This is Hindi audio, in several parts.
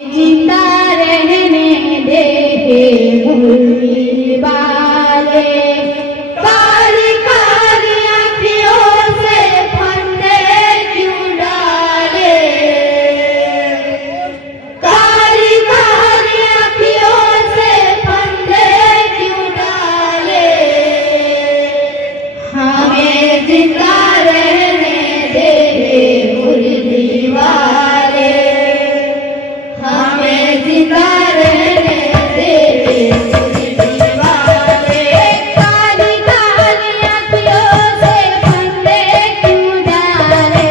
जिंदा रहने दे मुरली वाले, काली काली आँखियों से फंदे क्यों डाले, काली काली आँखियों से फंदे क्यों डाले, हमें जिंदा रहने दे मुरली वाले, हमें जिंदा रहने दे मुरली वाले, काली काली आँखियों से फंदे क्यों डाले,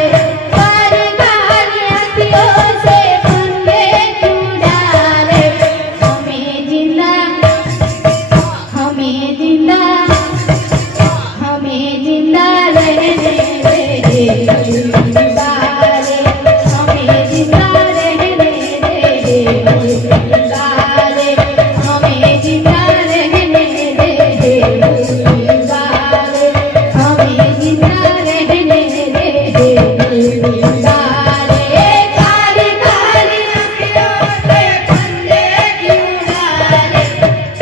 काली काली आँखियों से फंदे क्यों डाले, हमें जिंदा हमें जिंदा हमें जिंदा रहने दे मुरली वाले, हमें जिंदा रहने दे मुरली वाले, हमें जिंदा रहने दे मुरली वाले, हमें जिंदा रहने दे मुरली वाले, काली काली आँखियों से फंदे क्यों डाले,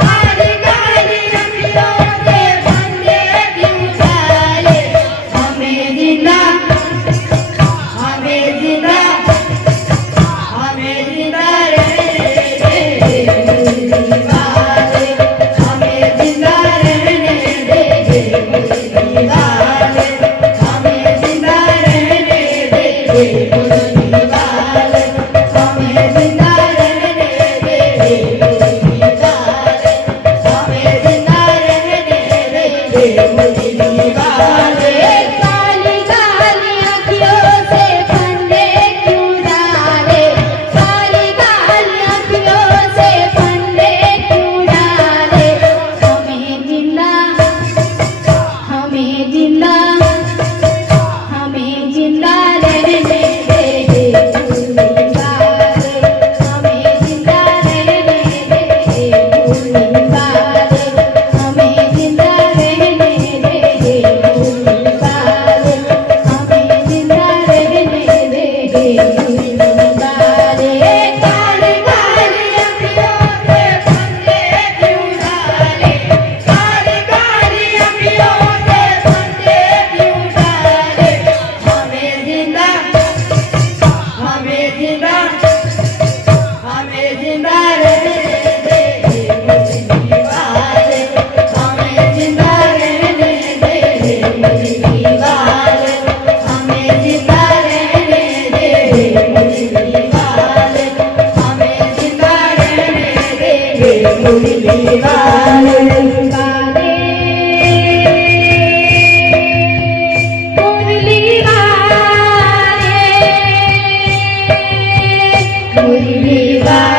काली काली आँखियों से फंदे क्यों डाले, हमें जिंदा हमें जिंदा हमें जिंदा रहने दे मुरली वाले, हमें जिंदा रहने दे मुरली वाले, हमें जिंदा रहने दे मुरली वाले, हमें जिंदा रहने दे मुरली वाले, हमें जिंदा रहने दे मुरली वाले, काली काली आँखियों से फंदे क्यों डाले, काली काली आँखियों से फंदे क्यों डाले, हमें जिंदा हमें जिंदा हमें जिंदा रहने दे मुरली वाले, हमें जिंदा रहने दे मुरली वाले, हमें जिंदा रहने दे मुरली वाले, हमें जिंदा रहने दे मुरली वाले, काली काली आँखियों से फंदे क्यों डाले, काली काली आँखियों से फंदे क्यों डाले, हमें जिंदा हमें जिंदा हमें जिंदा रहने दे मुरली वाले, हमें जिंदा रहने दे मुरली वाले, हमें जिंदा रहने दे मुरली वाले, हमें जिंदा रहने दे मुरली वाले, मुरली वाले, मुरली वाले।